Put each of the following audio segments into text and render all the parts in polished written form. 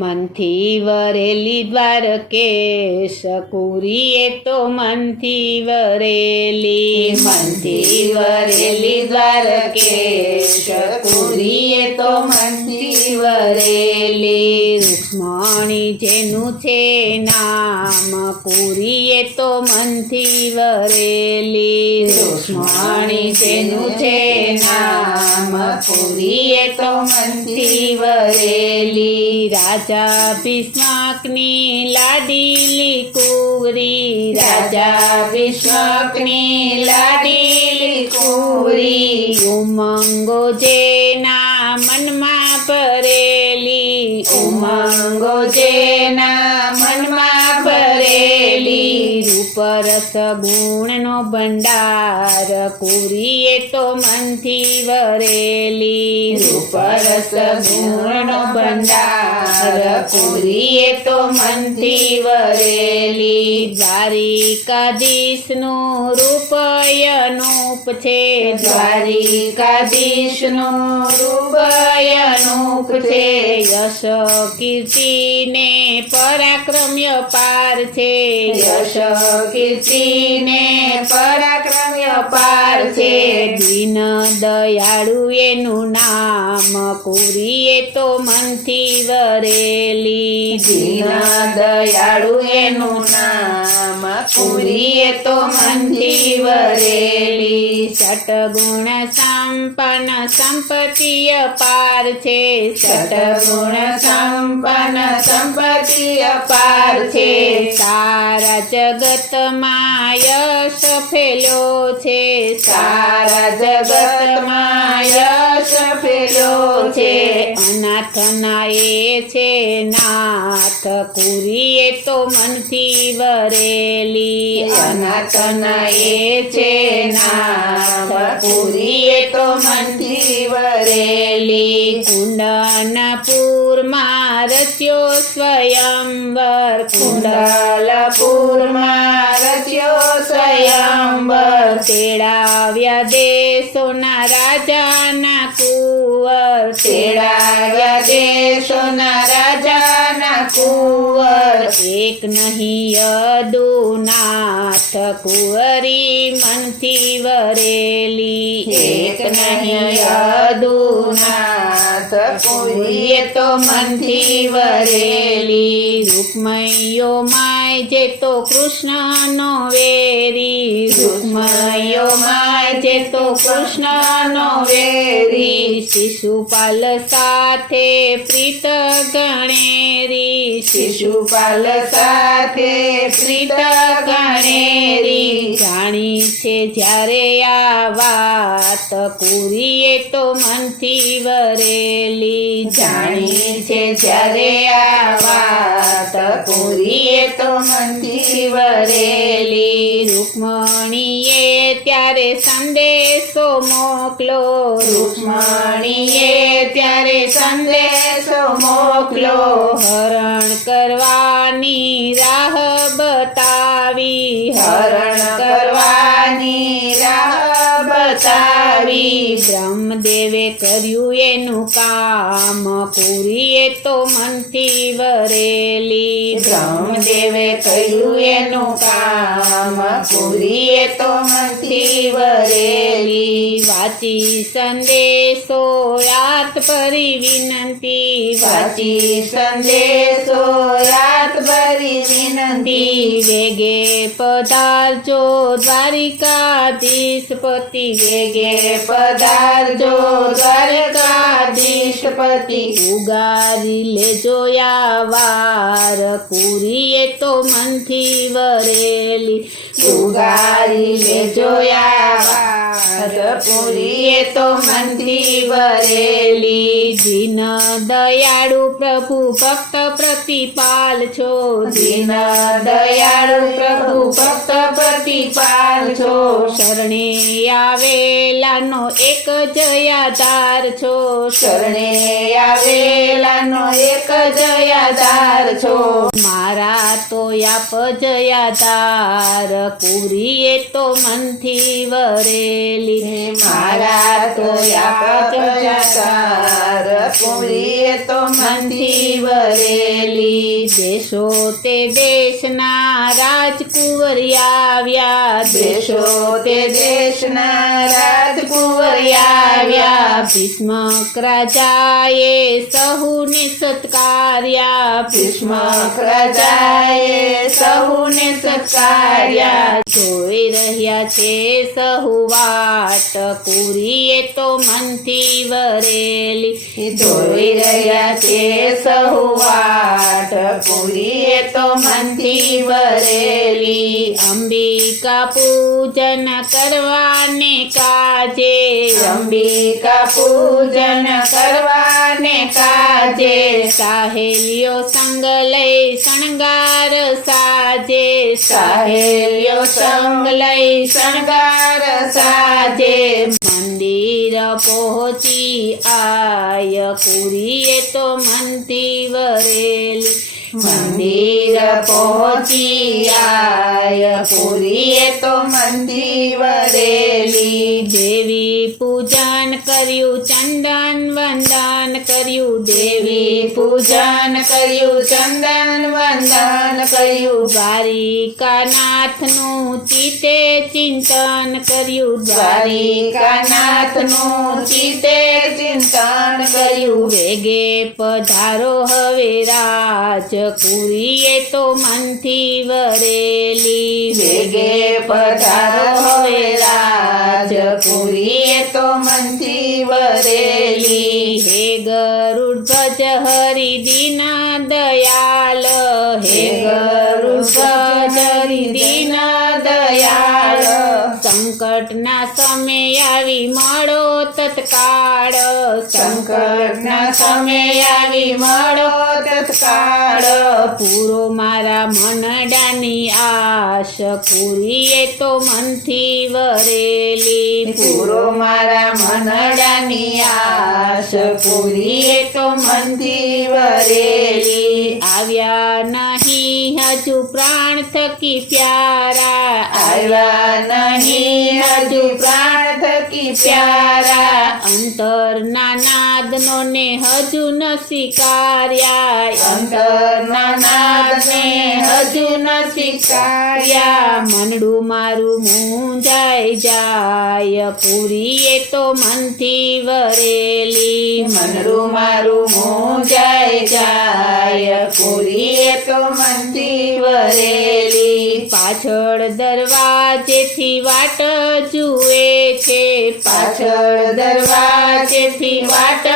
મનથી વરેલી દ્વારકેશ કુરીએ તો મનથી વરેલી, મનથી વરેલી દ્વારકેશ કુરીએ તો મનથી વરેલી. રૂક્ષ્મણી જેનું છે નામ કુરીએ તો મનથી વરેલી, રૂક્ષ્મણી જેનું છે નામ કુરીએ તો મનથી વરેલી. રાજા ભીષ્મકની લાડીલી કુંવરી, રાજા ભીષ્મકની લાડીલી કુંવરી. ઉમંગો જેના મનમાં ભરેલી, ઉમંગો જેના મનમાં ભરેલી. રૂપરસ ગુણનો ભંડાર કુરીએ તો મનથી વરેલી, રૂપરસ ગુણનો ભંડાર કુરીએ તો મનથી વરેલી. દ્વારિકાધીશનું રૂપ અનુપ છે, દ્વારિકાધીશનું રૂપ અનુપ છે. યશ કીર્તિને પરાક્રમ્ય પાર છે, યશ કીર્તિને પરાક્રમ્ય પાર છે. દીન દયાળુ એનું નામ કુરીએ તો મનથી વરેલી, દીન દયાળુ એનું નામ કુરીએ તો મનથી વરેલી. સટગુણ સંપન્ન સંપત્તિ અપાર છે, સટગુણ સંપન્ન સંપત્તિ અપાર છે. સારા જગતમાં યશ ફેલ્યો છે, સારા જગતમાં યશ ફેલ્યો છે. અનાથના એ છે નાથ કુરીએ તો મનથી વરેલી, અનાથના એ છે નાથ કુરીએ તો મનથી વરેલી. કુંડનપુરમાં રચ્યો સ્વયંવર, કુંડલપુરમાં રચ્યો સ્વયંવર. તેડાવ્યા દેશોના રાજાના કુંવર, તેડાવ્યા દેશોના રાજાના કુંવર. એક નહીં યદુનાથ કુંવરી મનથી વરેલી, એક નહીં યદુનાથ કુરીએ તો મનથી વરેલી. રૂકમૈયો માય જે તો કૃષ્ણનો વેરી, રૂક્ષ્મણીઓ માય જે તો કૃષ્ણનો વેરી. શિશુપાલ સાથે પ્રીત ગણેરી, શિશુપાલ સાથે પ્રીત ગણેરી. જાણી છે જ્યારે આ વાત કુરીએ તો મનથી વરેલી, જાણી છે જ્યારે આ વાત કુરીએ તો મનથી વરેલી. રૂક્મણીએ ત્યારે સંદેશો મોકલો, રૂક્ષ્મણીએ ત્યારે સંદેશો મોકલો. હરણ કરવાની રાહ બતાવી, હરણ કરવાની રાહ બતાવી. બ્રહ્મદેવે કર્યું એનું કામ કુરીએ તો મનથી વરેલી, બ્રહ્મદેવે કર્યું એનું કામ કુરીએ તો મનથી વરેલી. વાંચી સંદેશો યાત ભરી વિનંતી, વાંચી સંદેશો યાદ ભરી વિનંતી. વેગે પધારજો દ્વારિકાધીશ પતિ, વેગે પધારજો દ્વારકાધીશ પતિ. ઉગારી લેજો યાવાર કુરીએ તો મનથી વરેલી, ઉગારી લેજો યાવાર કુરીએ તો મનથી વરેલી. દીન દયાળુ પ્રભુ ભક્ત પ્રતિપાલ છો, દીન દયાળુ પ્રભુ ભક્ત પ્રતિપાલ છો. શરણે આવેલાનો એક જ આધાર છો, શરણે આવેલાનો એક જ આધાર છો. મારા તો આપ જ આધાર કુરીએ તો મનથી વરેલી, મારા તો આપ જ આધાર કુંવરીએ તો મનથી વરેલી દેશો તે દેશના રાજકુંવર આવ્યા દેશો તે દેશના રાજકુંવર આવ્યા ભીષ્મક રાજાએ સહુને સત્કાર્યા ભીષ્મક રાજાએ સહુને સત્કાર્યા જોઈ રહ્યા છે સહુ વાટ કુંવરીએ તો મનથી વરેલી જોઈ રહ્યા છે સહુ વાટ કુંવરીએ તો મનથી વરેલી અંબિકા પૂજન કરવાને કાજે અંબિકા પૂજન કરવાને કાજે સાહેલીઓ સંગ લઈ શણગાર સાજે સહેલીઓ સંગ લઈ શણગાર સાજે મંદિર પહોંચી આય કુંવરીએ તો મનથી વરેલી મંદિર પહોંચી આય કુંવરીએ તો મનથી વરેલી દેવી પૂજન કર્યું ચંદન વંદન કર્યું દેવી પૂજન કર્યું ચંદન વંદન કર્યું દ્વારિકાનાથનું ચિતે ચિંતન કર્યું દ્વારિકાનાથનું ચિતે ચિંતન કર્યું વેગે પધારો હવે રાજ કુંવરીએ તો મનથી વરેલી વેગે પધારો હવે રાજ કુંવરીએ તો મનથી વરેલી હે ગરુડ ધ્વજ હરિ દીન દયાલ હે ગરુડ ધ્વજ હરિ દીન દયાળ સંકટના સમય આવી મળો તત્કાળ સંકટના સમય આવી મળો તત્કાળ પૂરો મારા મનડાની આશ કુંવરીએ તો મનથી વરેલી પૂરો મારા મનડાની આશ કુંવરીએ તો મનથી વરેલી આવ્યા નહીં હજુ પ્રાણ થકી પ્યારા આવ્યા નહીં હજુ પ્રાણ થકી પ્યારા અંતરના નાદનો ને હજુ ન સ્વીકાર્યા અંતરના નાદને હજુ ન સ્વીકાર્યા મનડું મારું મૂંઝાઈ જાય કુંવરીએ તો મનથી વરેલી મનડું મારું મૂંઝાઈ જાય કુંવરીએ તો મનથી વરેલી પાછળ દરવાજેથી વાટ જુએ છે પાછળ દરવાજેથી વાટ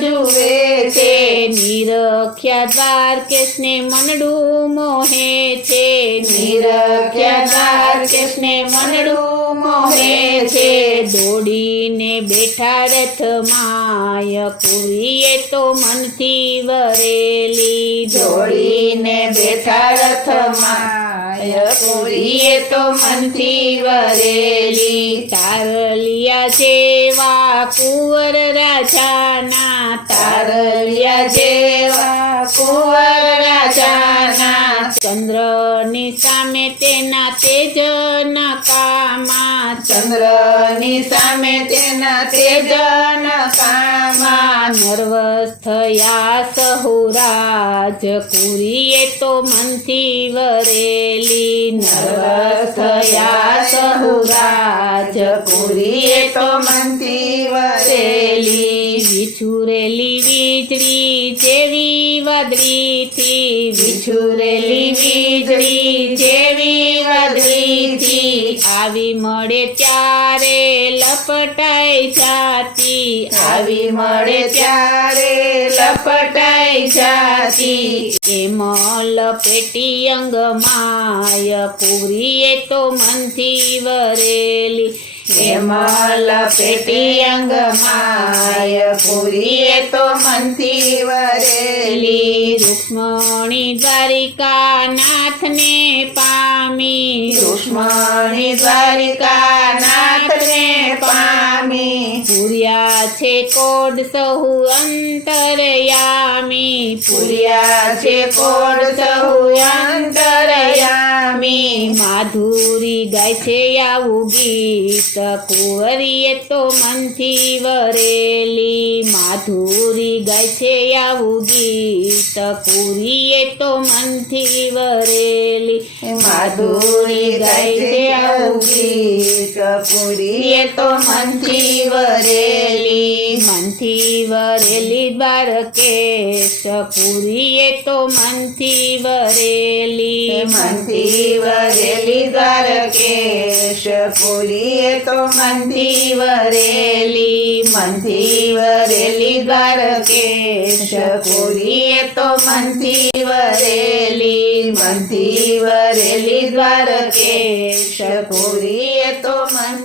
જુએ છે નિરખ્યા દ્વારકેશને મનડું મોહે છે નિરખ્યા દ્વારકેશને મનડું મોહે છે દોડીને બેઠા રથમાય કુંવરીએ તો મનથી વરેલી જોડીને બેઠા રથમાય કુંવરીએ તો મનથી વરેલી તારલિયા જેવા કુંવર રાજાના તારલિયા જેવા કુંવર રાજાના ચંદ્રની સામે તેના તેજ નકામા ચંદ્રની સામે તેના તેજ નકામા નર્વસ થયા સહુરાજ કુંવરીએ તો મનથી વરેલી નર્વસ થયા સહુરાજ કુંવરીએ તો મનથી વરેલી વિછુરેલી વીજળી જેવી વાદળીથી વિછુરેલી વીજળી જેવી વાદળીથી આવી મળે ત્યારે લપટાઈ જાતી આવી મળે ત્યારે લપટાઈ જાતી એમ લપેટી અંગમાય કુંવરીએ તો મનથી વરેલી એમાં લપેટી અંગમાય કુંવરીએ તો મનથી વરેલી રૂક્ષ્મણી દ્વારિકા નાથને પામી રૂક્ષ્મણી દ્વારિકા નાથને પામી પૂર્યા છે કોડ સહુ અંતરયામી પૂર્યા છે કોડ સહુ અંતરયામી માધુરી ગાય છે આવું ગીત કુંવરીએ તો મનથી વરેલી માધુરી ગાય છે આવું ગીત કુંવરીએ તો મનથી વરેલી માધુરી ગાય છે આવું ગીત પૂરીએ તો મનથી વરેલી મનથી વરેલી દ્વારકેશ પૂરીએ તો મનથી વરેલી મનથી વરેલી દ્વારકેશ પૂરીએ તો મનથી વરેલી મનથી વરેલી દ્વારકેશ પૂરીએ તો મનથી વરેલી મનથી વરેલી દ્વારકેશ પૂરીએ તો મન